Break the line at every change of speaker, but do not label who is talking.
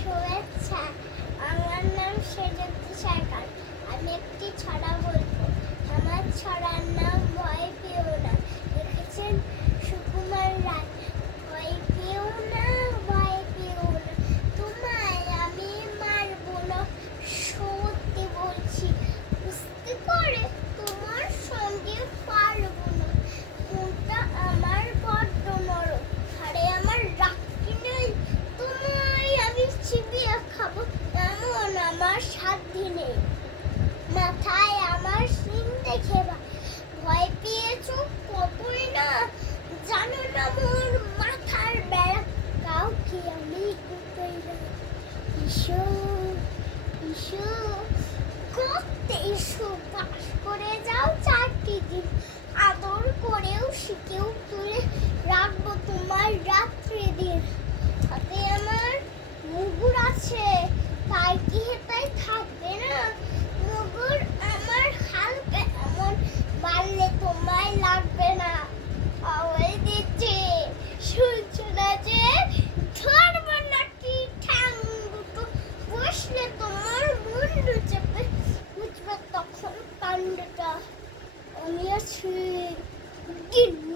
insurance. সাধ্যি নেই মাথায় আমার সিং দেখে ভয় পেয়েছ কবই না? জানো না মোর মাথার বেড়া। কাউকে আমি কুতই ভীষণ 去定